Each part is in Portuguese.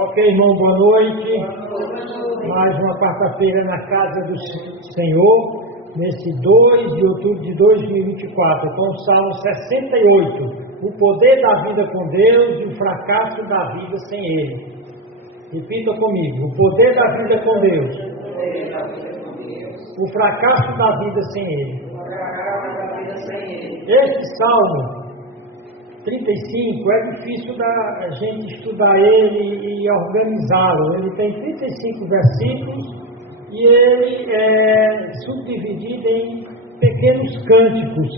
Ok, irmão, boa noite. Mais uma quarta-feira na casa do Senhor, nesse 2 de outubro de 2024, com o Salmo 68, o poder da vida com Deus e o fracasso da vida sem Ele. Repita comigo, o poder da vida com Deus, o fracasso da vida sem Ele. Este Salmo 35, é difícil a gente estudar ele e organizá-lo. Ele tem 35 versículos e ele é subdividido em pequenos cânticos.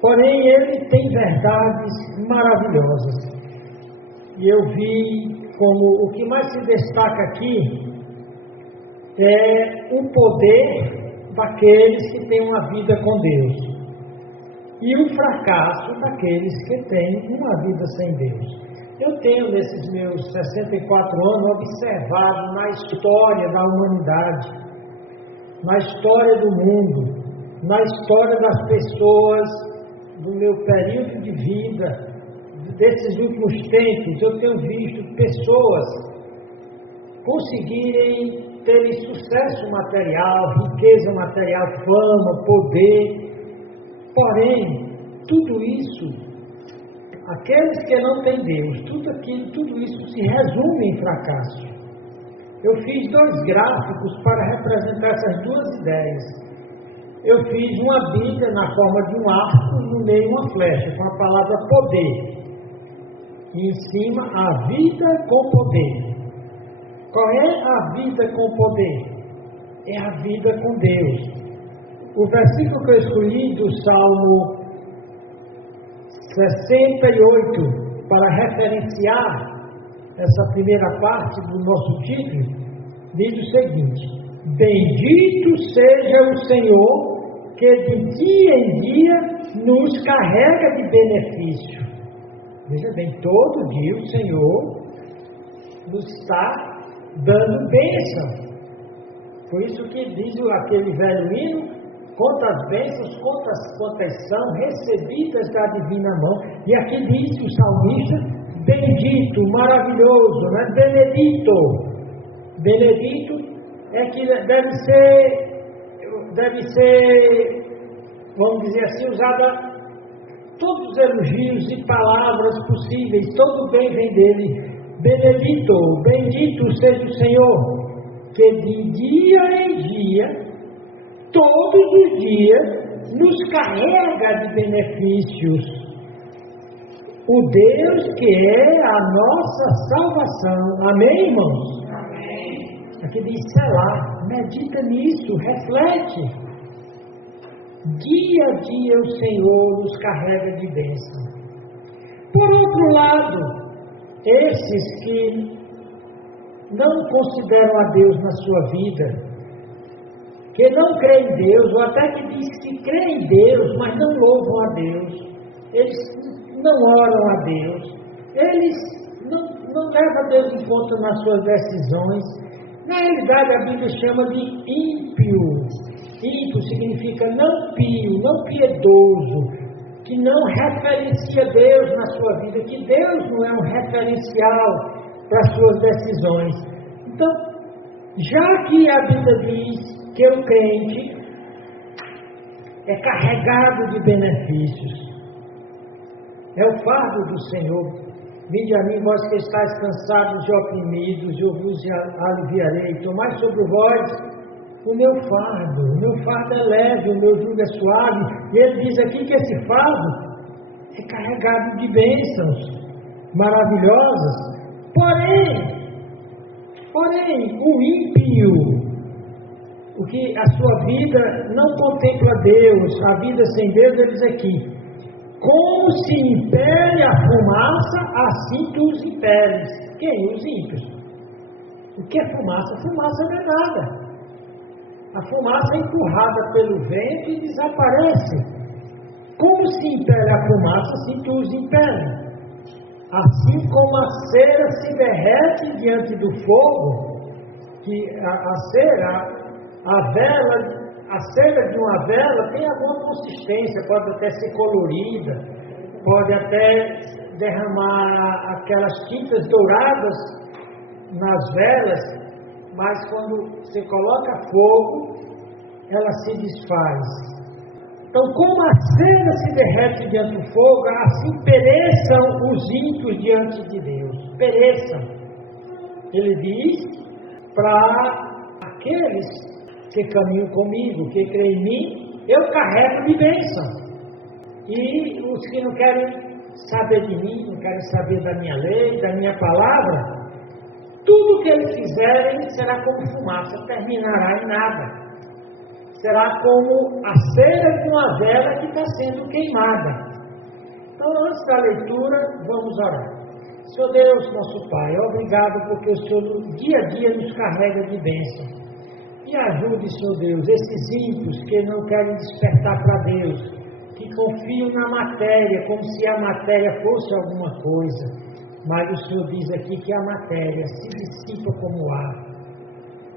Porém, ele tem verdades maravilhosas. E eu vi como o que mais se destaca aqui é o poder daqueles que têm uma vida com Deus. E o fracasso daqueles que têm uma vida sem Deus. Eu tenho, nesses meus 64 anos, observado na história da humanidade, na história do mundo, na história das pessoas, do meu período de vida, desses últimos tempos, eu tenho visto pessoas conseguirem ter sucesso material, riqueza material, fama, poder. Porém, tudo isso, aqueles que não têm Deus, tudo isso se resume em fracasso. Eu fiz 2 gráficos para representar essas 2 ideias. Eu fiz uma Bíblia na forma de um arco e no meio uma flecha, com a palavra poder. E em cima, a vida com poder. Qual é a vida com poder? É a vida com Deus. O versículo que eu escolhi do Salmo 68, para referenciar essa primeira parte do nosso título, diz o seguinte: bendito seja o Senhor, que de dia em dia nos carrega de benefício. Veja bem, todo dia o Senhor nos está dando bênção. Por isso que diz aquele velho hino: quantas bênçãos, quantas são recebidas da divina mão. E aqui diz o salmista: bendito, maravilhoso, né? Benedito é que deve ser, vamos dizer assim, usada todos os elogios e palavras possíveis, todo bem vem dele. Bendito seja o Senhor, que de dia em dia, todos os dias, nos carrega de benefícios. O Deus que é a nossa salvação. Amém, irmãos? Amém. Aqui diz Selá, medita nisso, reflete. Dia a dia o Senhor nos carrega de bênção. Por outro lado, esses que não consideram a Deus na sua vida, que não crê em Deus, ou até que diz que crê em Deus, mas não louvam a Deus, eles não oram a Deus, eles não levam a Deus em conta nas suas decisões. Na realidade, a Bíblia chama de ímpio. Ímpio significa não pio, não piedoso, que não referencia Deus na sua vida, que Deus não é um referencial para as suas decisões. Então, já que a Bíblia diz que o crente é carregado de benefícios, é o fardo do Senhor. Vinde a mim, vós que estáis cansados e oprimidos, eu vos aliviarei. Tomai sobre vós o meu fardo é leve, o meu jugo é suave. E ele diz aqui que esse fardo é carregado de bênçãos maravilhosas. Porém, o ímpio, o que a sua vida não contempla Deus, a vida sem Deus, ele diz aqui: como se impele a fumaça, assim tu os impeles. Quem? Os ímpios. O que é fumaça? Fumaça não é nada. A fumaça é empurrada pelo vento e desaparece. Como se impele a fumaça, assim tu os impeles. Assim como a cera se derrete diante do fogo, que a cera de uma vela tem alguma consistência, pode até ser colorida, pode até derramar aquelas tintas douradas nas velas, mas quando você coloca fogo, ela se desfaz. Então, como a cera se derrete diante do fogo, assim pereçam os ímpios diante de Deus. Pereçam. Ele diz para aqueles que caminham comigo, que creem em mim, eu carrego de bênção. E os que não querem saber de mim, não querem saber da minha lei, da minha palavra, tudo que eles fizerem será como fumaça, terminará em nada. Será como a cera de uma vela que está sendo queimada. Então, antes da leitura, vamos orar. Senhor Deus, nosso Pai, obrigado porque o Senhor dia a dia nos carrega de bênção. E ajude, Senhor Deus, esses ímpios que não querem despertar para Deus, que confiam na matéria, como se a matéria fosse alguma coisa. Mas o Senhor diz aqui que a matéria se dissipa como ar,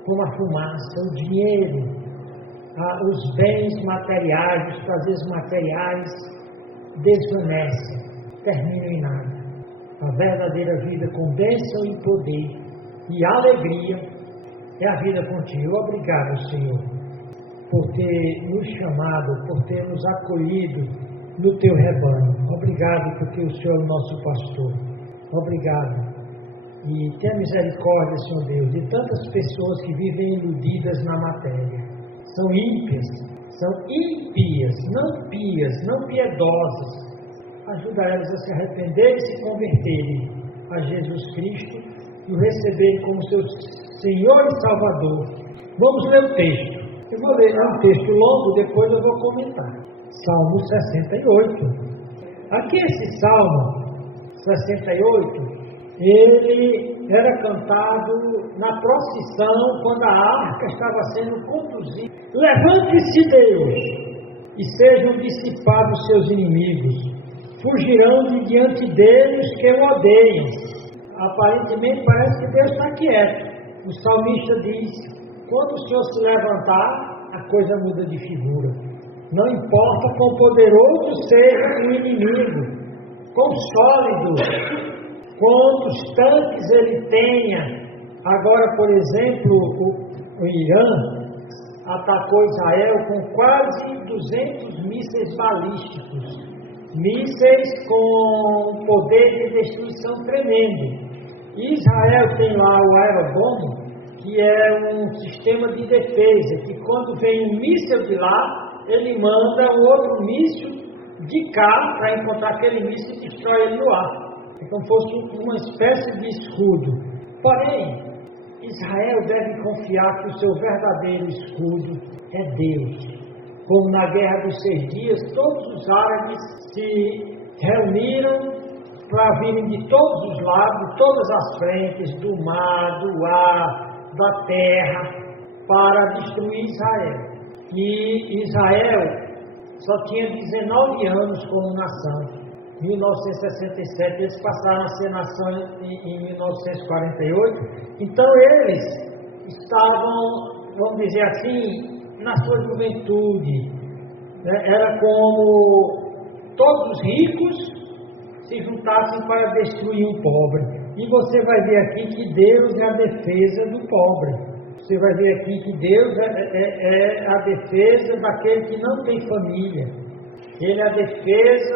como a fumaça, o dinheiro, os bens materiais, os prazeres materiais desvanecem, terminam em nada. A verdadeira vida com bênção e poder e alegria é a vida contigo. Obrigado, Senhor, por ter nos chamado, por ter nos acolhido no teu rebanho. Obrigado porque o Senhor é o nosso pastor. Obrigado. E tenha misericórdia, Senhor Deus, de tantas pessoas que vivem iludidas na matéria. São ímpias, são impias, não pias, não piedosas. Ajuda elas a se arrependerem e se converterem a Jesus Cristo e o receberem como seu Senhor e Salvador. Vamos ler o texto. Eu vou ler, é um texto longo, depois eu vou comentar. Salmo 68. Aqui esse Salmo 68, ele era cantado na procissão, quando a arca estava sendo conduzida. Levante-se, Deus, e sejam dissipados seus inimigos. Fugirão de diante deles que o odeiam. Aparentemente parece que Deus está quieto. O salmista diz, quando o Senhor se levantar, a coisa muda de figura. Não importa quão poderoso seja o inimigo, quão sólido, quantos tanques ele tenha. Agora, por exemplo, o Irã atacou Israel com quase 200 mísseis balísticos. Mísseis com poder de destruição tremendo. E Israel tem lá o Aerobomb, que é um sistema de defesa, que quando vem um míssil de lá, ele manda um outro míssil de cá para encontrar aquele míssil e destrói ele no ar. É como se fosse uma espécie de escudo. Porém, Israel deve confiar que o seu verdadeiro escudo é Deus. Como na Guerra dos 6 Dias, todos os árabes se reuniram para virem de todos os lados, de todas as frentes, do mar, do ar, da terra, para destruir Israel. E Israel só tinha 19 anos como nação. Em 1967, eles passaram a ser nação em 1948. Então eles estavam, vamos dizer assim, na sua juventude, né? Era como todos os ricos se juntassem para destruir um pobre. E você vai ver aqui que Deus é a defesa do pobre. Você vai ver aqui que Deus é a defesa daquele que não tem família. Ele é a defesa,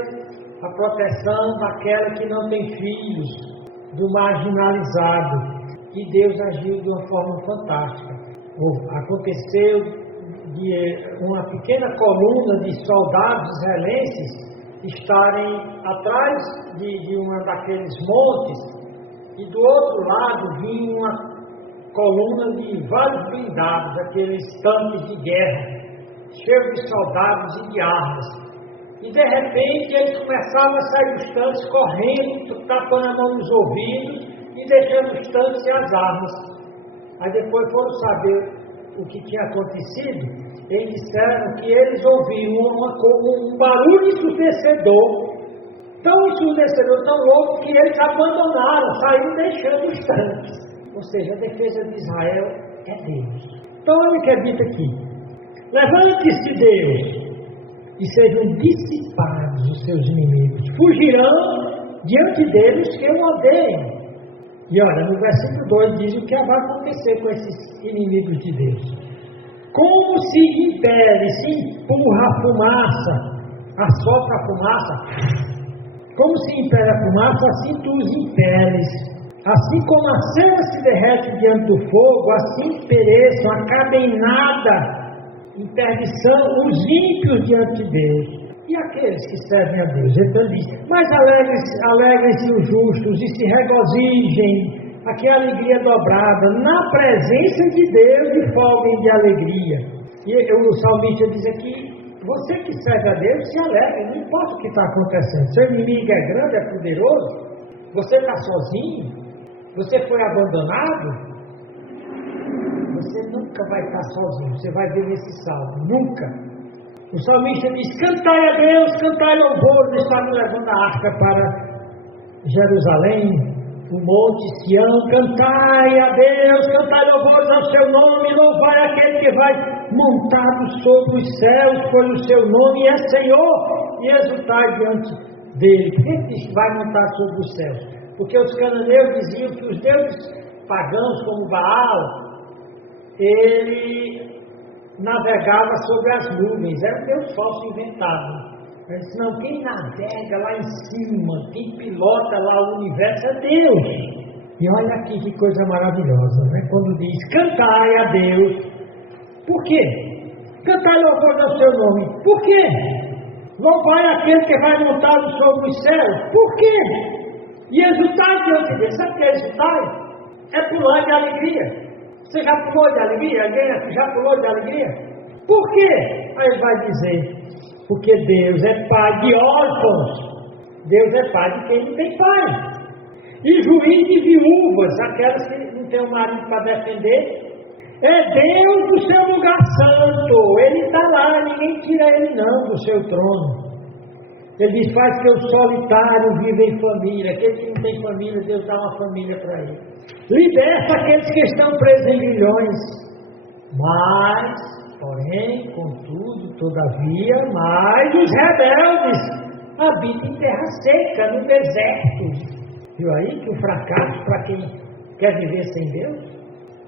a proteção daquela que não tem filhos, do marginalizado. E Deus agiu de uma forma fantástica. Aconteceu de uma pequena coluna de soldados israelenses estarem atrás de uma daqueles montes, e do outro lado vinha uma coluna de vários blindados, aqueles tanques de guerra, cheios de soldados e de armas. E de repente eles começavam a sair dos tanques correndo, tapando a mão nos ouvidos e deixando os tanques e as armas. Aí depois foram saber o que tinha acontecido. Eles disseram que eles ouviram um barulho ensurdecedor, tão ensurdecedor, tão louco, que eles abandonaram, saíram deixando os tanques. Ou seja, a defesa de Israel é Deus. Então olha o que é dito aqui: levante-se, Deus, e sejam dissipados os seus inimigos. Fugirão diante deles que o odeiam. E olha, no versículo 2 diz o que vai acontecer com esses inimigos de Deus. Como se impele, se empurra a fumaça, assopra a fumaça, como se impele a fumaça, assim tu os impeles. Assim como a cera se derrete diante do fogo, assim pereçam, acabem em nada, em perdição, os ímpios diante de Deus. E aqueles que servem a Deus? Então diz, mas alegrem-se os justos e se regozijem, aqui é a alegria dobrada, na presença de Deus e folguem de alegria. E o salmista diz aqui, você que serve a Deus, se alegre, não importa o que está acontecendo. Seu inimigo é grande, é poderoso, você está sozinho, você foi abandonado, você nunca vai estar sozinho, você vai ver nesse salmo, nunca. O salmista diz, cantai a Deus, cantai louvores, estava levando a arca para Jerusalém, o monte Sião, cantai a Deus, cantai louvores ao seu nome, louvai aquele que vai montado sobre os céus, foi o seu nome, é Senhor, e exultai diante dele. Por que diz que vai montado sobre os céus? Porque os cananeus diziam que os deuses pagãos, como Baal, ele navegava sobre as nuvens, era um Deus falso inventado. Ele disse, não, quem navega lá em cima, quem pilota lá o universo é Deus. E olha aqui que coisa maravilhosa, né? Quando diz, cantai a Deus. Por quê? Cantai louvor ao seu nome. Por quê? Louvai aquele que vai montado sobre os céus. Por quê? E exultai diante dele. Sabe o que é exultar? É pular de alegria. Você já pulou de alegria? Alguém aqui já pulou de alegria? Por quê? Aí ele vai dizer, porque Deus é pai de órfãos. Deus é pai de quem não tem pai. E juiz de viúvas, aquelas que não tem um marido para defender. É Deus do seu lugar santo. Ele está lá, ninguém tira ele não do seu trono. Ele diz, faz que o solitário viva em família. Aquele que não tem família, Deus dá uma família para ele. Liberta aqueles que estão presos em grilhões. Mas, porém, contudo, todavia, mas os rebeldes habitam em terra seca, no deserto. Viu aí que o fracasso para quem quer viver sem Deus?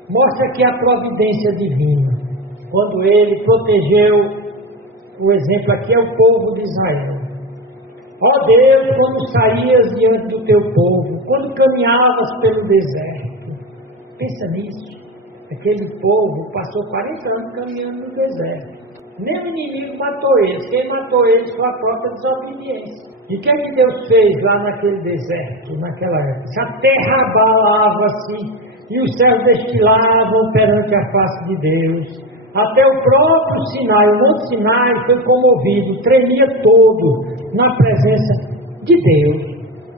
Mostra aqui a providência divina. Quando ele protegeu, o exemplo aqui é o povo de Israel. Ó Deus, quando saías diante do teu povo, quando caminhavas pelo deserto, pensa nisso, aquele povo passou 40 anos caminhando no deserto, nem o inimigo matou eles, quem matou eles foi a própria desobediência. E o que é que Deus fez lá naquele deserto, naquela época? A terra abalava-se, e os céus destilavam perante a face de Deus. Até o próprio Sinai, o Monte Sinai foi comovido, tremia todo na presença de Deus,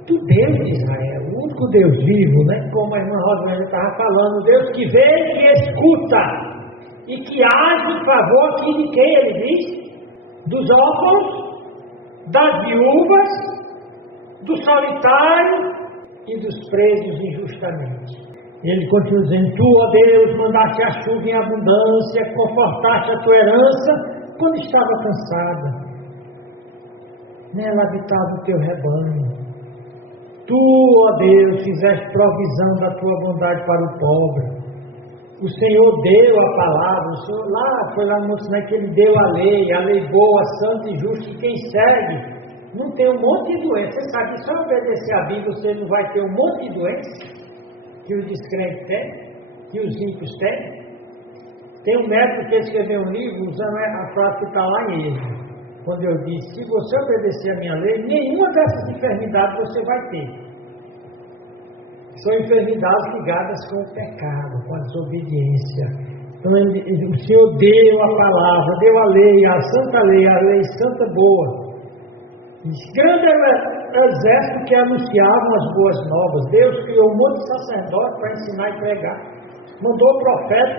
do Deus de Israel, o único Deus vivo, né? Como a irmã Rosalina estava falando, Deus que vê e que escuta, e que age em favor aqui de quem ele diz? Dos órfãos, das viúvas, do solitário e dos presos injustamente. Ele continua dizendo, tu, ó Deus, mandaste a chuva em abundância, confortaste a tua herança quando estava cansada. Nela habitava o teu rebanho. Tu, ó Deus, fizeste provisão da tua bondade para o pobre. O Senhor deu a palavra, o Senhor foi lá no Monte Sinai que ele deu a lei boa, santa e justa, e quem segue não tem um monte de doença. Você sabe que só obedecer a Bíblia você não vai ter um monte de doença que os descrentes têm, que os ímpios têm. Tem um médico que escreveu um livro usando a frase que está lá em ele, quando eu disse, se você obedecer a minha lei, nenhuma dessas enfermidades você vai ter. São enfermidades ligadas com o pecado, com a desobediência. Então o Senhor deu a palavra, deu a lei santa boa. Grande era o exército que anunciavam as boas novas. Deus criou um monte de sacerdotes para ensinar e pregar. Mandou o profeta.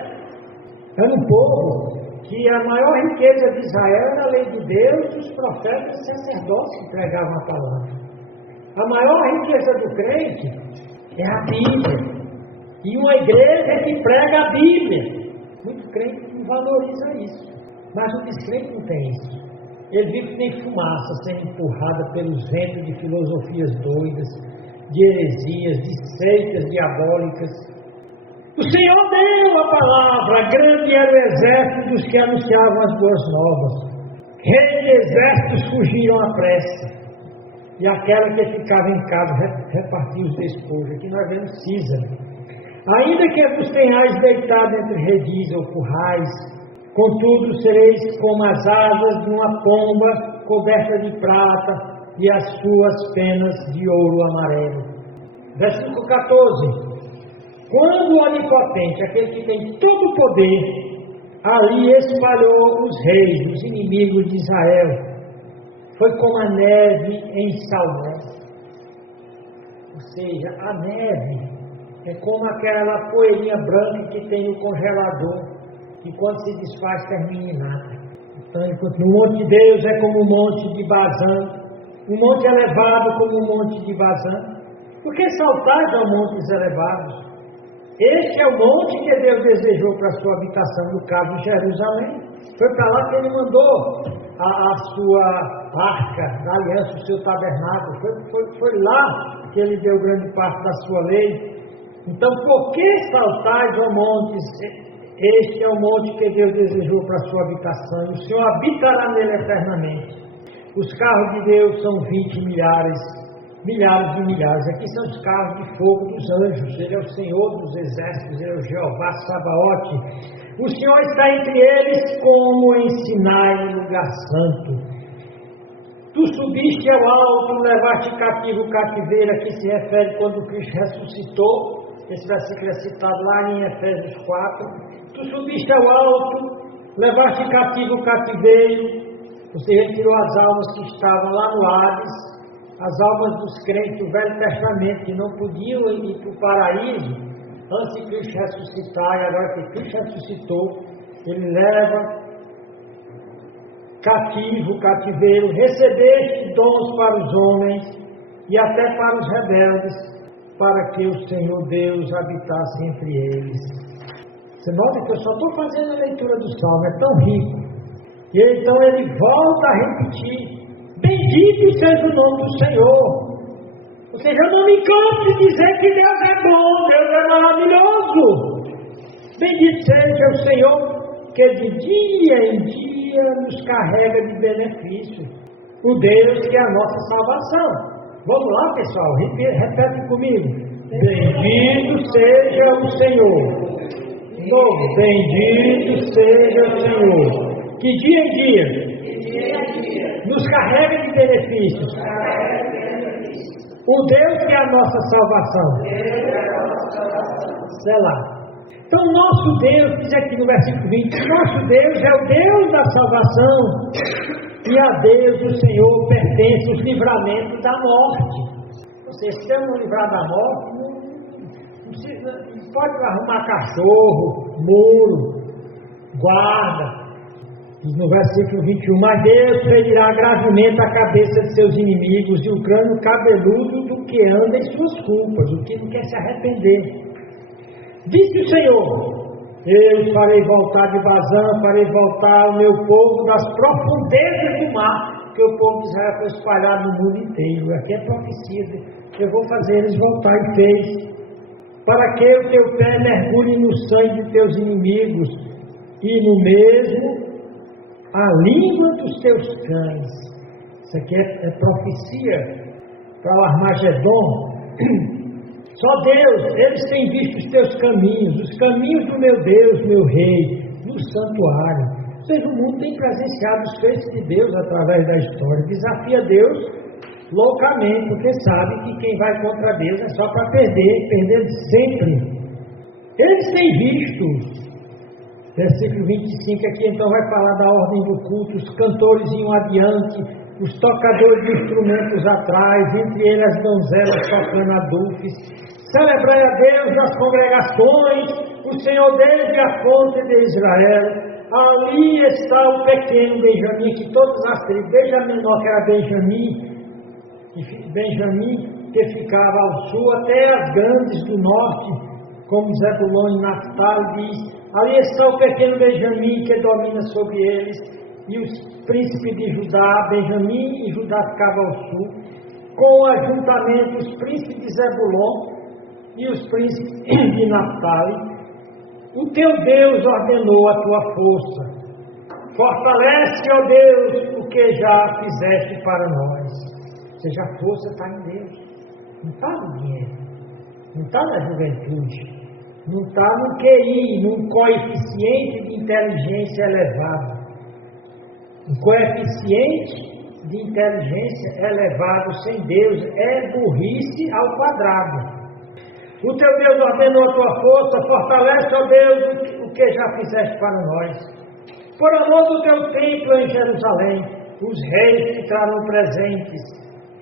Era um povo que a maior riqueza de Israel era a lei de Deus, os profetas e sacerdotes que pregavam a palavra. A maior riqueza do crente é a Bíblia. E uma igreja que prega a Bíblia. Muito crente não valoriza isso. Mas o descrente não tem isso. Ele vive que nem fumaça, sendo empurrada pelos ventos de filosofias doidas, de heresias, de seitas diabólicas. O Senhor deu a palavra, grande era o exército dos que anunciavam as boas novas. Reis de exércitos fugiram à pressa. E aquela que ficava em casa repartia os despojos. Aqui nós vemos Císara. Ainda que vos tenhais deitado entre redis ou currais, contudo sereis como as asas de uma pomba coberta de prata e as suas penas de ouro amarelo. Versículo 14. Quando o Onipotente, aquele que tem todo o poder, ali espalhou os reis, os inimigos de Israel, foi como a neve em Salmão. Ou seja, a neve é como aquela poeirinha branca que tem no congelador, e quando se desfaz termina em nada. Então, enquanto o monte de Deus é como o monte de Bazã, um monte elevado como o monte de Bazã. Por que saltais a montes elevados? Este é o monte que Deus desejou para a sua habitação, no caso de Jerusalém. Foi para lá que ele mandou a sua arca da aliança, o seu tabernáculo. Foi lá que ele deu grande parte da sua lei. Então, por que saltais, ó montes? Este é o monte que Deus desejou para a sua habitação, e o Senhor habitará nele eternamente. Os carros de Deus são 20 milhares de milhares. Aqui são os carros de fogo dos anjos. Ele é o Senhor dos exércitos, ele é o Jeová Sabaote. O Senhor está entre eles como em Sinai, no lugar santo. Tu subiste ao alto, levaste cativo o cativeiro. Aqui se refere quando Cristo ressuscitou. Esse versículo é citado lá em Efésios 4. Tu subiste ao alto, levaste cativo o cativeiro. Você retirou as almas que estavam lá no Hades, as almas dos crentes do Velho Testamento, que não podiam ir para o paraíso antes de Cristo ressuscitar. E agora que Cristo ressuscitou, ele leva cativo o cativeiro. Recebeste dons para os homens e até para os rebeldes, para que o Senhor Deus habitasse entre eles. Você nota que eu só estou fazendo a leitura do Salmo, é tão rico. E então ele volta a repetir: bendito seja o nome do Senhor. Ou seja, eu não me canso de dizer que Deus é bom, Deus é maravilhoso. Bendito seja o Senhor, que de dia em dia nos carrega de benefício. O Deus que é a nossa salvação. Vamos lá, pessoal, repete comigo. Bendito seja o Senhor. De novo, bendito seja o Senhor. Que dia em dia nos carrega de benefícios. O Deus que é a nossa salvação. Sei lá. Então, nosso Deus, diz aqui no versículo 20, nosso Deus é o Deus da salvação. E a Deus, o Senhor, pertence os livramentos da morte. Ou seja, se Deus não livrar da morte, não pode arrumar cachorro, muro, guarda. No versículo 21, mas Deus ferirá gravemente a cabeça de seus inimigos e o crânio cabeludo do que anda em suas culpas, o que não quer se arrepender. Disse o Senhor: eu farei voltar de Bazã, farei voltar o meu povo das profundezas do mar, porque o povo de Israel foi espalhado no mundo inteiro. Aqui é profecia, eu vou fazer eles voltar, e fez, para que o teu pé mergulhe no sangue de teus inimigos, e no mesmo a língua dos teus cães. Isso aqui é profecia para o Armagedon. Só Deus, eles têm visto os teus caminhos, os caminhos do meu Deus, meu Rei, no santuário. Ou seja, o mundo tem presenciado os feitos de Deus através da história. Desafia Deus loucamente, porque sabe que quem vai contra Deus é só para perder sempre. Eles têm visto. Versículo 25 aqui então vai falar da ordem do culto. Os cantores iam adiante, os tocadores de instrumentos atrás, entre eles as donzelas tocando adufes. Celebrai a Deus nas congregações, o Senhor desde a fonte de Israel. Ali está o pequeno Benjamim, que todas as tribos, desde a menor que era Benjamim, que ficava ao sul, até as grandes do norte, como Zebulon e Naftali diz. Ali está o pequeno Benjamim, que domina sobre eles, e os príncipes de Judá. Benjamim e Judá ficavam ao sul. com o ajuntamento os príncipes de Zebulon e os príncipes de Naphtali, o teu Deus ordenou a tua força. Fortalece, ó Deus, o que já fizeste para nós. Ou seja, a força está em Deus. Não está no dinheiro, não está na juventude, não está no QI, num coeficiente de inteligência elevado. Um coeficiente de inteligência elevado sem Deus é burrice ao quadrado. O teu Deus ordenou a tua força, fortalece, ó Deus, o que já fizeste para nós. Por amor do teu templo em Jerusalém, os reis que trarão presentes,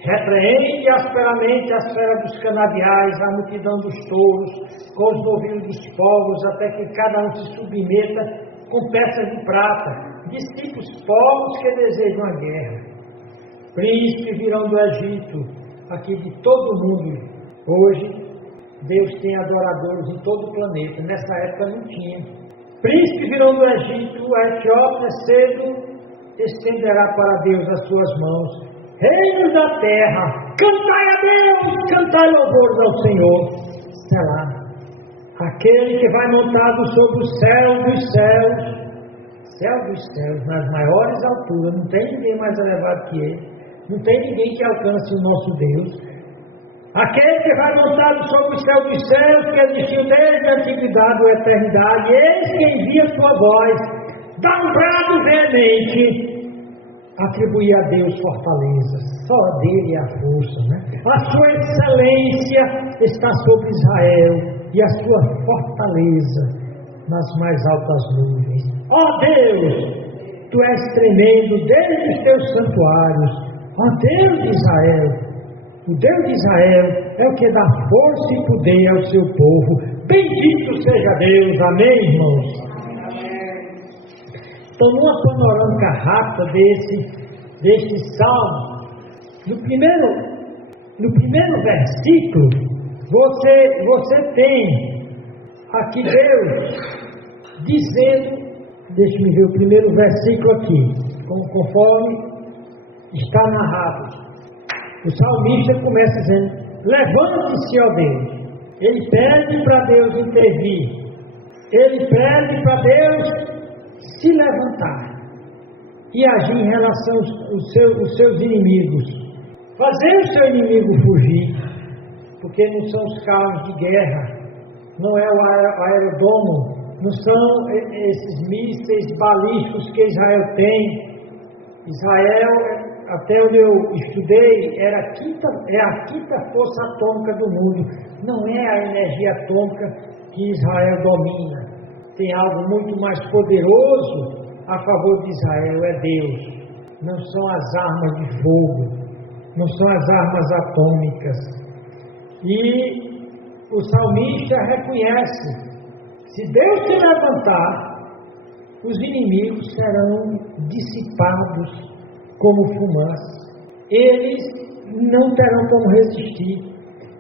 repreende asperamente as feras dos canaviais, a multidão dos touros, com os novilhos dos povos, até que cada um se submeta com peças de prata, dissipe os povos que desejam a guerra. Príncipes virão do Egito, aqui de todo o mundo. Hoje, Deus tem adoradores em todo o planeta. Nessa época não tinha. Príncipes virão do Egito, a Etiópia cedo estenderá para Deus as suas mãos. Reinos da terra, cantai a Deus, cantai louvores ao Senhor. Selá. Aquele que vai montado sobre o céu dos céus, nas maiores alturas, não tem ninguém mais elevado que ele, não tem ninguém que alcance o nosso Deus. Aquele que vai montado sobre o céu dos céus, que existiu desde a antiguidade ou a eternidade, eis que envia sua voz, dá um brado veemente, atribuir a Deus fortaleza, só dele é a força, né? A sua excelência está sobre Israel, e a sua fortaleza nas mais altas nuvens. Ó Deus, tu és tremendo desde os teus santuários. Ó Deus de Israel, o Deus de Israel é o que dá força e poder ao seu povo. Bendito seja Deus. Amém, irmãos? Então, numa panorâmica rápida deste salmo, no primeiro versículo, você tem aqui Deus dizendo, deixe-me ver o primeiro versículo aqui, conforme está narrado. O salmista começa dizendo: levante-se, ó Deus. Ele pede para Deus intervir. Ele pede para Deus se levantar e agir em relação aos seus inimigos. Fazer o seu inimigo fugir. Porque não são os carros de guerra, não é o aerodomo, não são esses mísseis balísticos que Israel tem. Israel, até onde eu estudei, é a quinta força atômica do mundo. Não é a energia atômica que Israel domina. Tem algo muito mais poderoso a favor de Israel, é Deus. Não são as armas de fogo, não são as armas atômicas. E o salmista reconhece: se Deus se levantar, os inimigos serão dissipados como fumaça. Eles não terão como resistir.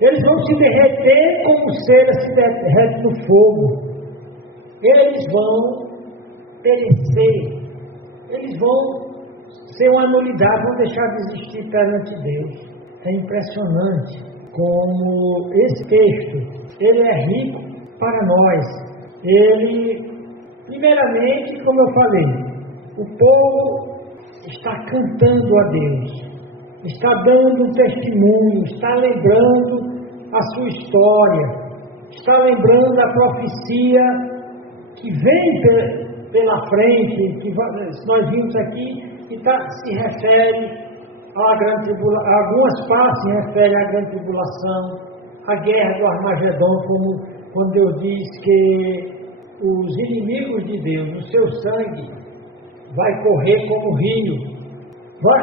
Eles vão se derreter como cera se derrete no fogo. Eles vão perecer. Eles vão ser uma nulidade, vão deixar de existir perante Deus. É impressionante como esse texto, ele é rico para nós. Ele, primeiramente, como eu falei, o povo está cantando a Deus, está dando um testemunho, está lembrando a sua história, está lembrando a profecia que vem pela frente, que nós vimos aqui, e se refere à grande tribulação. Algumas partes se referem à grande tribulação, à guerra do Armagedon, como quando Deus diz que os inimigos de Deus, o seu sangue vai correr como rio.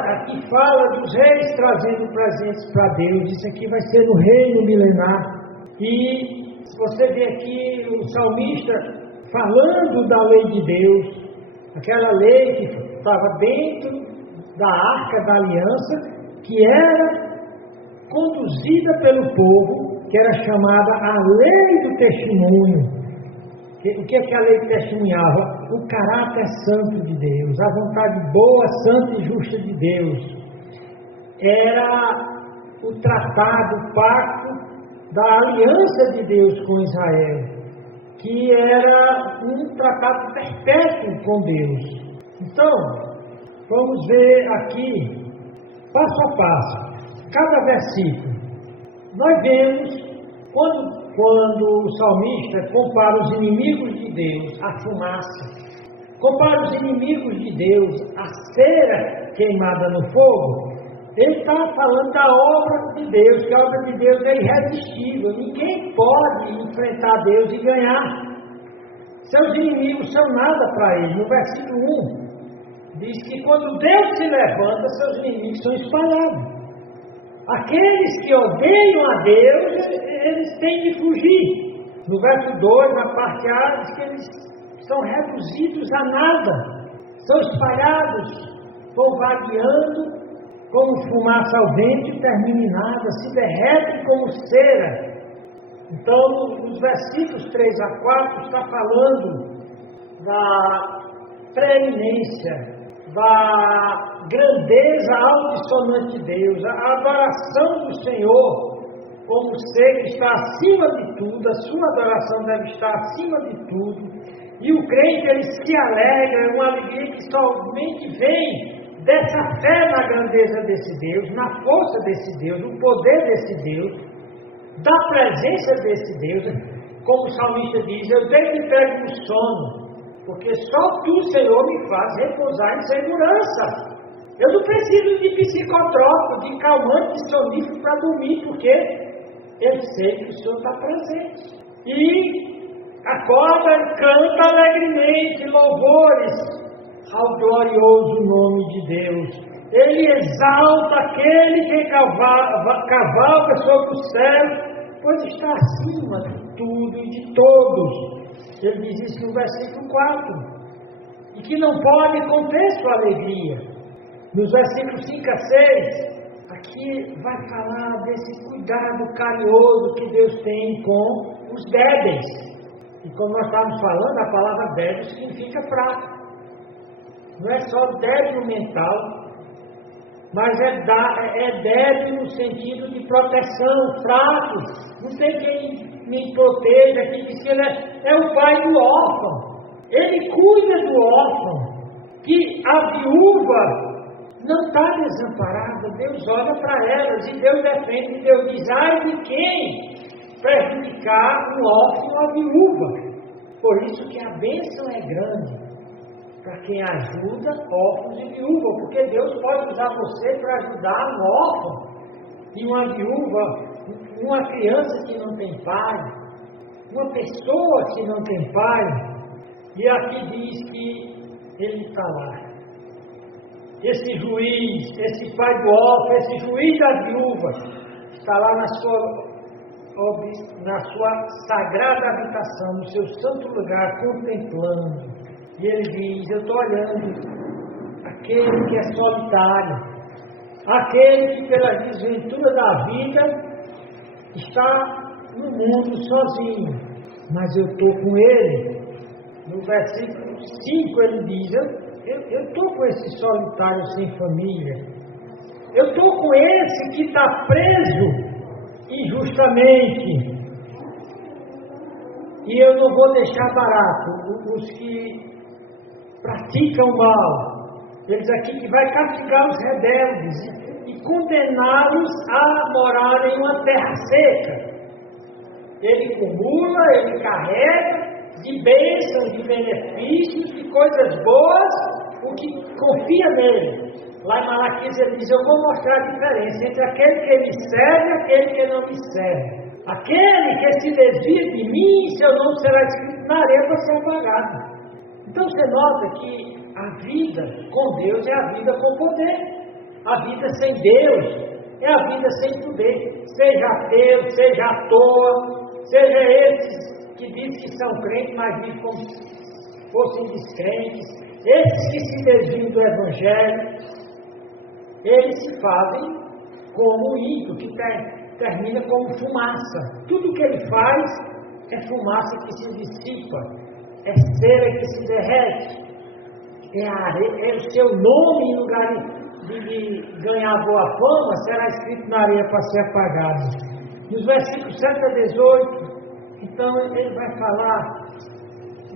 Aqui fala dos reis trazendo presentes para Deus. Isso aqui vai ser no reino milenar. E você vê aqui o salmista falando da lei de Deus, aquela lei que estava dentro da arca da aliança, que era conduzida pelo povo, que era chamada a lei do testemunho. O que é que a lei testemunhava? O caráter santo de Deus, a vontade boa, santa e justa de Deus. Era o tratado, o pacto da aliança de Deus com Israel, que era um tratado perpétuo com Deus. Então, vamos ver aqui, passo a passo, cada versículo. Nós vemos, quando o salmista compara os inimigos de Deus à fumaça, compara os inimigos de Deus à cera queimada no fogo, ele está falando da obra de Deus, que a obra de Deus é irresistível. Ninguém pode enfrentar Deus e ganhar. Seus inimigos são nada para ele. No versículo 1, diz que quando Deus se levanta, seus inimigos são espalhados. Aqueles que odeiam a Deus, eles têm de fugir. No verso 2, na parte A, diz que eles são reduzidos a nada. São espalhados, vão vagueando, como fumaça ao vento e termina em nada, se derrete como cera. Então, nos versículos 3 a 4, está falando da preeminência, da grandeza altissonante de Deus, a adoração do Senhor como ser que está acima de tudo, a sua adoração deve estar acima de tudo, e o crente ele se alegra, é uma alegria que somente vem dessa fé na grandeza desse Deus, na força desse Deus, no poder desse Deus, da presença desse Deus. Como o salmista diz, eu deito e pego no sono, porque só tu, Senhor, me faz repousar em segurança. Eu não preciso de psicotrópico, de calmante, de sonífero para dormir, porque eu sei que o Senhor está presente. E acorda, canta alegremente louvores ao glorioso nome de Deus. Ele exalta aquele que cavalga sobre o céu, pois está acima de tudo e de todos. Ele diz isso no versículo 4. E que não pode conter sua alegria. Nos versículos 5 a 6, aqui vai falar desse cuidado carinhoso que Deus tem com os débeis. E como nós estávamos falando, a palavra débil significa fraco. Não é só débil mental, mas é débil no sentido de proteção, fraco. Não tem quem me proteja, que diz que ele é o pai do órfão. Ele cuida do órfão, que a viúva não está desamparada. Deus olha para elas e Deus defende. Deus diz, ai de quem prejudicar um órfão ou a viúva. Por isso que a bênção é grande para quem ajuda órfãos e viúvas, porque Deus pode usar você para ajudar um órfão e uma viúva, uma criança que não tem pai, uma pessoa que não tem pai. E aqui diz que ele está lá. Esse juiz, esse pai do órfão, esse juiz da viúva, está lá na sua sagrada habitação, no seu santo lugar, contemplando. E ele diz, eu estou olhando aquele que é solitário, aquele que pela desventura da vida está no mundo sozinho, mas eu estou com ele. No versículo 5 ele diz, eu estou com esse solitário sem família, eu estou com esse que está preso injustamente, e eu não vou deixar barato os que praticam mal. Eles aqui que vai castigar os rebeldes e condená-los a morar em uma terra seca. Ele acumula, ele carrega de bênçãos, de benefícios, de coisas boas, o que confia nele. Lá em Malaquias ele diz, eu vou mostrar a diferença entre aquele que me serve e aquele que não me serve. Aquele que se desvia de mim, seu nome será escrito na areia para ser apagado. Então você nota que a vida com Deus é a vida com poder. A vida sem Deus é a vida sem poder. Seja ateu, seja à toa, seja esses que dizem que são crentes, mas vivem como se fossem descrentes, esses que se desviam do Evangelho, eles se fazem como um ímpio, que termina como fumaça. Tudo que ele faz é fumaça que se dissipa, é cera que se derrete, é a areia, é o seu nome em lugar de ganhar boa fama será escrito na areia para ser apagado. Nos versículos 7 a 18, então ele vai falar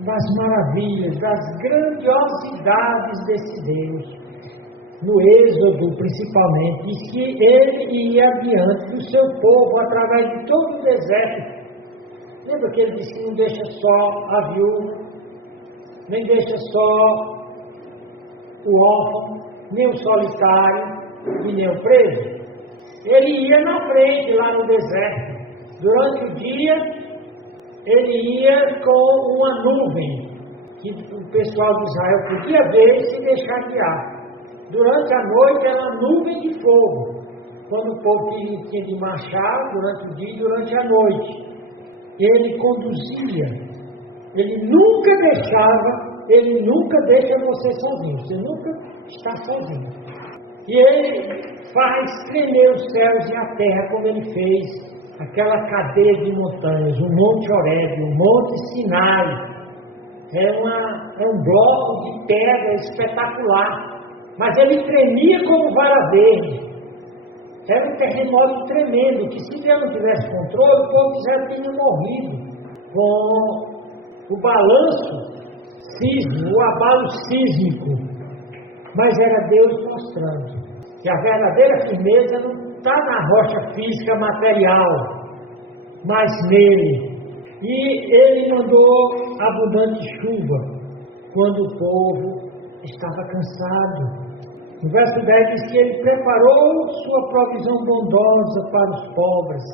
das maravilhas, das grandiosidades desse Deus. No Êxodo, principalmente, diz que ele ia adiante do seu povo através de todo o deserto. Lembra que ele disse que não deixa só a viúva, nem deixa só o órfão, nem o solitário e nem o preso? Ele ia na frente, lá no deserto. Durante o dia, ele ia com uma nuvem, que o pessoal de Israel podia ver e se deixar guiar. Durante a noite, era uma nuvem de fogo, quando o povo tinha de marchar durante o dia e durante a noite. Ele conduzia, ele nunca deixa você sozinho, você nunca está sozinho. E ele faz tremer os céus e a terra, como ele fez aquela cadeia de montanhas, o Monte Horebe, o Monte Sinai. É um bloco de pedra espetacular, mas ele tremia como vara verde. Era um terremoto tremendo, que se Deus não tivesse controle, o povo já tinha morrido com o balanço sísmico, o abalo sísmico. Mas era Deus mostrando que a verdadeira firmeza não está na rocha física material, mas nele. E ele mandou abundante chuva quando o povo estava cansado. No verso 10 diz que ele preparou sua provisão bondosa para os pobres.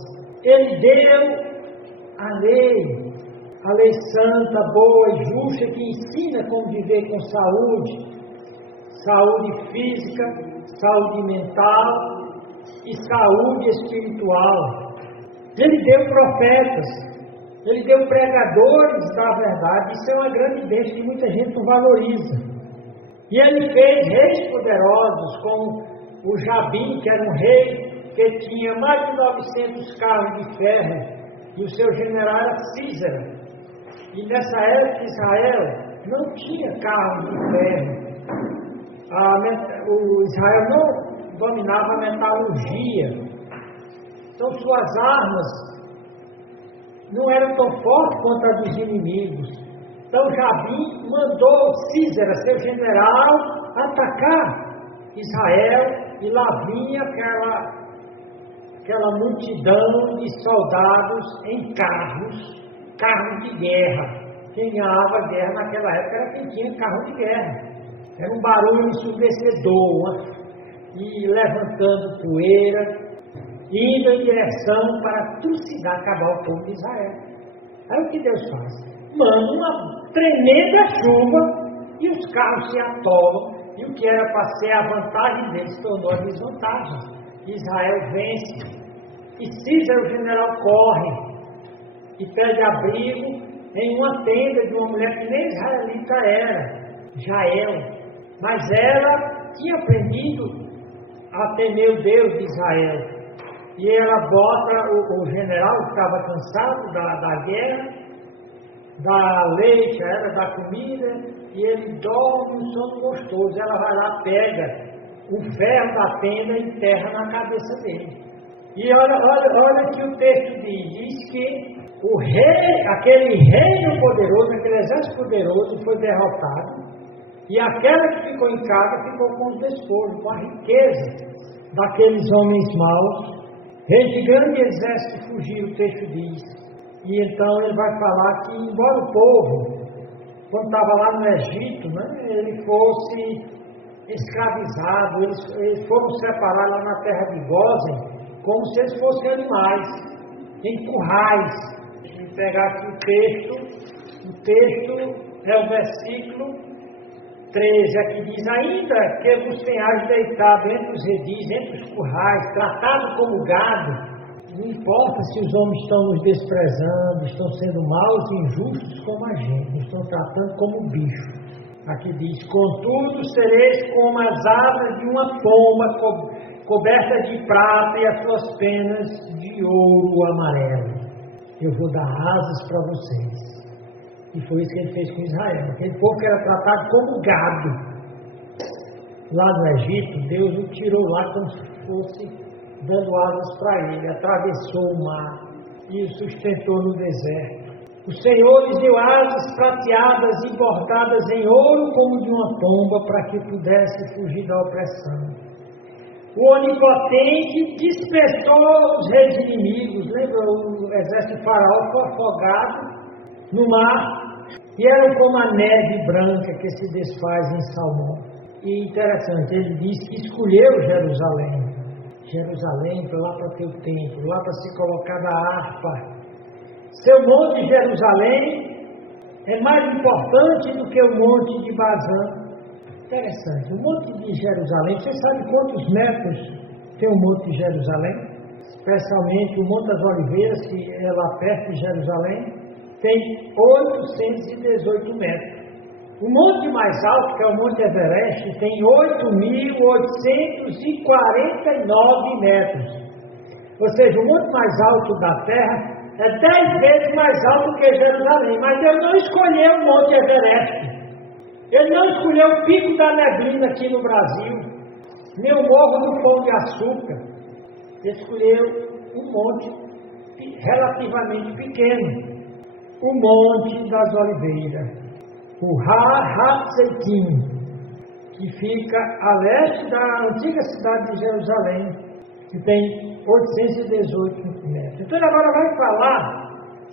Ele deu a lei santa, boa e justa, que ensina como viver com saúde física, saúde mental e saúde espiritual. Ele deu profetas, ele deu pregadores da verdade. Isso é uma grande bênção que muita gente não valoriza. E ele fez reis poderosos, como o Jabim, que era um rei que tinha mais de 900 carros de ferro, e o seu general era Císara. E nessa época Israel não tinha carros de ferro. O Israel não dominava a metalurgia. Então suas armas não eram tão fortes quanto as dos inimigos. Então Jabim mandou Císara, seu general, atacar Israel, e lá vinha aquela multidão de soldados em carros de guerra. Quem ganhava guerra naquela época era quem tinha carro de guerra. Era um barulho ensurdecedor, e levantando poeira, indo em direção para trucidar, acabar o povo de Israel. Aí o que Deus faz? Manda uma tremenda chuva e os carros se atolam, e o que era para ser a vantagem deles se tornou a desvantagem. Israel vence, e Císara, o general, corre e pede abrigo em uma tenda de uma mulher que nem israelita era, Jael, mas ela tinha aprendido a temer o Deus de Israel. E ela bota o general, que estava cansado da guerra, da leite, era da comida, e ele dorme um sono gostoso. Ela vai lá, pega o ferro da tenda e enterra na cabeça dele. E olha o que o texto diz que o rei, aquele reino poderoso, aquele exército poderoso foi derrotado, e aquela que ficou em casa ficou com os despojos, com a riqueza daqueles homens maus. Esse grande exército fugiu, o texto diz. E então ele vai falar que, embora o povo, quando estava lá no Egito, ele fosse escravizado, eles foram separados lá na terra de Gósen, como se eles fossem animais, em currais. Vou pegar aqui o texto é o versículo 13, aqui diz: ainda que vos tenhais deitado entre os redis, entre os currais, tratado como gado, não importa se os homens estão nos desprezando, estão sendo maus e injustos como a gente, nos estão tratando como bicho. Aqui diz: contudo sereis como as asas de uma pomba coberta de prata e as suas penas de ouro amarelo. Eu vou dar asas para vocês. E foi isso que ele fez com Israel. Aquele povo que era tratado como gado. lá no Egito, Deus o tirou lá como se fosse dando asas para ele, atravessou o mar e o sustentou no deserto. O Senhor lhes deu asas prateadas e bordadas em ouro como de uma pomba, para que pudesse fugir da opressão. O Onipotente dispersou os reis inimigos. Lembra, o exército faraó foi afogado no mar e eram como a neve branca que se desfaz em Salmão. E interessante, ele diz que escolheu Jerusalém. Jerusalém foi lá para ter o templo, lá para se colocar na harpa. Seu monte de Jerusalém é mais importante do que o monte de Bazã. Interessante, o monte de Jerusalém, você sabe quantos metros tem o monte de Jerusalém? Especialmente o Monte das Oliveiras, que é lá perto de Jerusalém, tem 818 metros. O monte mais alto, que é o Monte Everest, tem 8.849 metros. Ou seja, o monte mais alto da Terra é 10 vezes mais alto que Jerusalém. Mas Deus não escolheu o Monte Everest. Ele não escolheu o Pico da Neblina aqui no Brasil, nem o Morro do Pão de Açúcar. Ele escolheu um monte relativamente pequeno, o Monte das Oliveiras, o Har-Hatzeitim, que fica a leste da antiga cidade de Jerusalém, que tem 818 metros. Então ele agora vai falar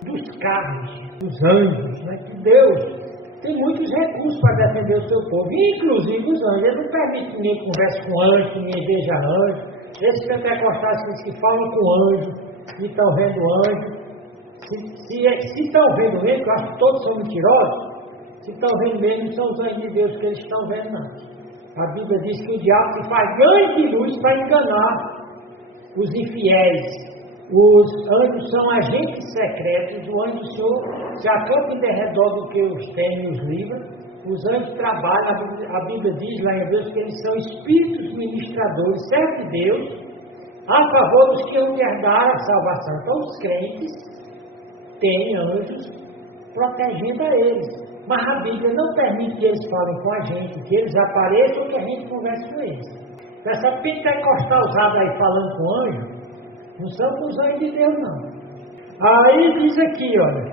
dos carros, dos anjos, né? Que Deus tem muitos recursos para defender o seu povo, inclusive os anjos. Ele não permite que ninguém converse com anjo, que ninguém veja anjo. Esses pentecostais que falam com anjo, que estão vendo anjo, se estão vendo mesmo, que eu acho que todos são mentirosos, se estão vendo mesmo, são os anjos de Deus que eles estão vendo, não. A Bíblia diz que o diabo se faz grande luz para enganar os infiéis. Os anjos são agentes secretos. O anjo do Senhor se acampa em derredor do que os tem e os livra. Os anjos trabalham, a Bíblia diz lá em Hebreus que eles são espíritos ministradores, servos de Deus, a favor dos que vão herdar a salvação. Então os crentes têm anjos protegendo a eles. Mas a Bíblia não permite que eles falem com a gente, que eles apareçam ou que a gente converse com eles. Essa pentecostalzada aí falando com anjo, não são com os anjos de Deus, não. Aí diz aqui, olha,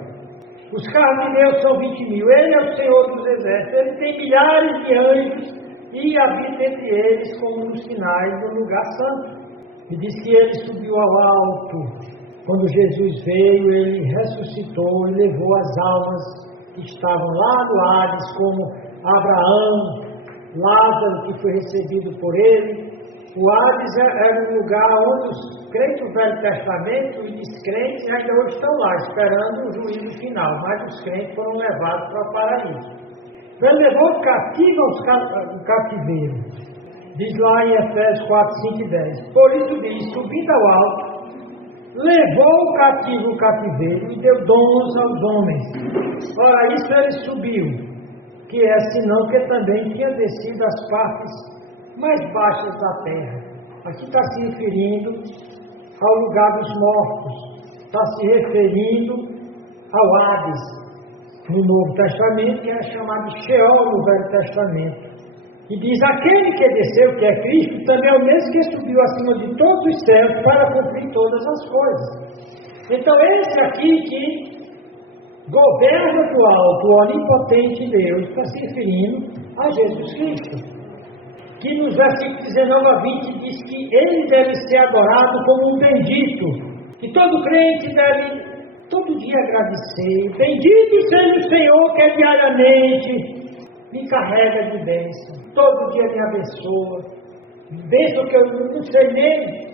os carros de Deus são 20 mil, ele é o Senhor dos exércitos, ele tem milhares de anjos e habita entre eles como nos sinais do lugar santo. E diz que ele subiu ao alto. Quando Jesus veio, ele ressuscitou e levou as almas que estavam lá no Hades, como Abraão, Lázaro, que foi recebido por ele. O Hades era um lugar onde os crentes do Velho Testamento e descrentes ainda hoje estão lá, esperando o juízo final, mas os crentes foram levados para o paraíso. Então ele levou o cativo ao cativeiro. Diz lá em Efésios 4, 5 e 10. Por isso diz, subindo ao alto, levou o cativo ao cativeiro e deu dons aos homens. Ora, isso ele subiu, que é senão que também tinha descido às partes mais baixas da terra. Aqui está se referindo ao lugar dos mortos, está se referindo ao Hades no Novo Testamento, que era chamado de Sheol no Velho Testamento. E diz, aquele que desceu, que é Cristo, também é o mesmo que subiu acima de todos os céus para cumprir todas as coisas. Então esse aqui que governa do alto, o onipotente Deus, está se referindo a Jesus Cristo, que nos versículos 19 a 20 diz que ele deve ser adorado como um bendito, que todo crente deve todo dia agradecer. Bendito seja o Senhor que diariamente me carrega de bênção, todo dia me abençoa, bênção que eu não sei nem,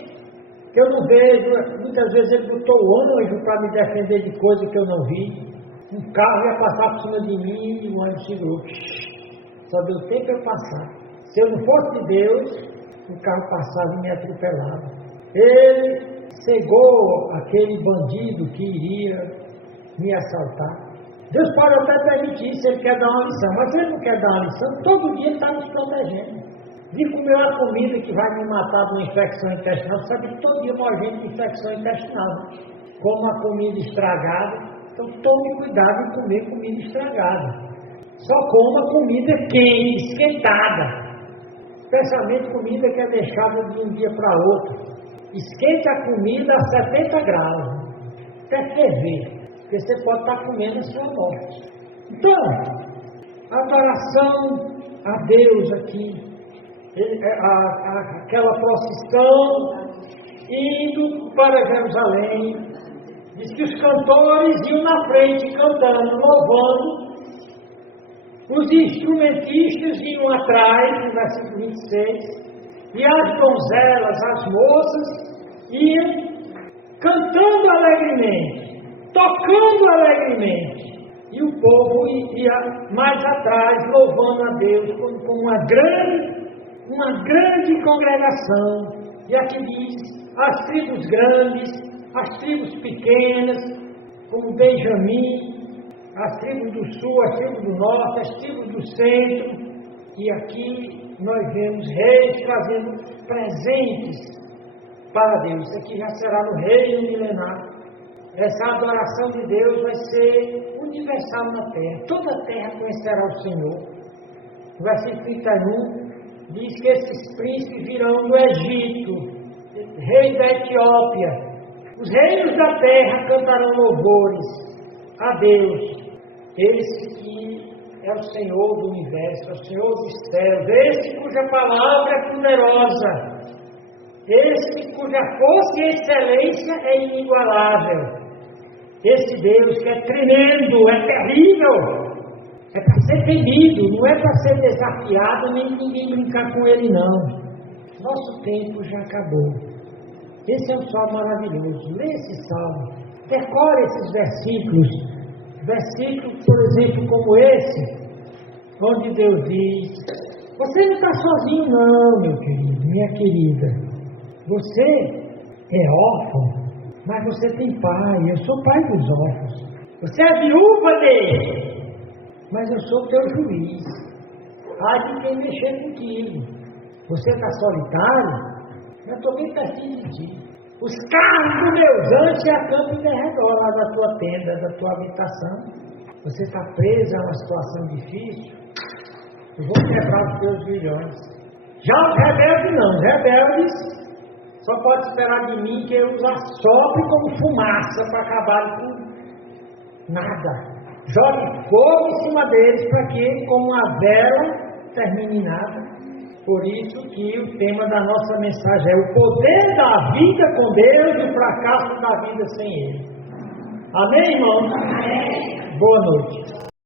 que eu não vejo. Muitas vezes ele botou o anjo para me defender de coisas que eu não vi. Um carro ia passar por cima de mim e o anjo segurou, só deu tempo para eu passar. Se eu não fosse de Deus, o carro passava e me atropelava. Ele cegou aquele bandido que iria me assaltar. Deus pode até permitir se ele quer dar uma lição, mas se ele não quer dar uma lição, todo dia ele está nos protegendo. De comer uma comida que vai me matar de uma infecção intestinal, sabe que todo dia morre gente de infecção intestinal. Como a comida estragada, então tome cuidado em comer comida estragada. Só coma comida quente, esquentada. especialmente comida que é deixada de um dia para outro. Esquente a comida a 70 graus, até ferver, porque você pode estar comendo a sua morte. Então, a adoração a Deus aqui, aquela procissão indo para Jerusalém, diz que os cantores iam na frente cantando, louvando, os instrumentistas iam atrás, no versículo 26, e as donzelas, as moças, iam cantando alegremente, tocando alegremente. E o povo ia mais atrás, louvando a Deus, com uma grande congregação. E aqui diz, as tribos grandes, as tribos pequenas, como Benjamim, as tribos do sul, as tribos do norte, as tribos do centro. E aqui nós vemos reis trazendo presentes para Deus. Isso aqui já será no reino milenar. Essa adoração de Deus vai ser universal na terra. Toda a terra conhecerá o Senhor. No versículo 31 diz que esses príncipes virão do Egito, reis da Etiópia. Os reinos da terra cantarão louvores a Deus. Esse que é o Senhor do universo, é o Senhor dos céus, esse cuja palavra é poderosa, esse cuja força e excelência é inigualável, esse Deus que é tremendo, é terrível, é para ser temido, não é para ser desafiado, nem ninguém brincar com ele não. Nosso tempo já acabou. Esse é um salmo maravilhoso. Lê esse salmo, decore esses versículos. Versículos, por exemplo, como esse, onde Deus diz: você não está sozinho não, meu querido, minha querida. Você é órfão, mas você tem pai. Eu sou pai dos órfãos. Você é viúva dele, mas eu sou teu juiz. Ai de quem mexer contigo. Você está solitário? Eu estou bem pertinho de ti. Os carros do meus anjos se acampam em derredor lá da tua tenda, da tua habitação. Você está preso a uma situação difícil, eu vou quebrar os teus grilhões. Já os rebeldes não. Os rebeldes só pode esperar de mim que eu os assopre como fumaça para acabar com nada. Jogue fogo em cima deles para que, como uma vela, termine em nada. Por isso que o tema da nossa mensagem é o poder da vida com Deus e o fracasso da vida sem Ele. Amém, irmãos? Amém. Boa noite.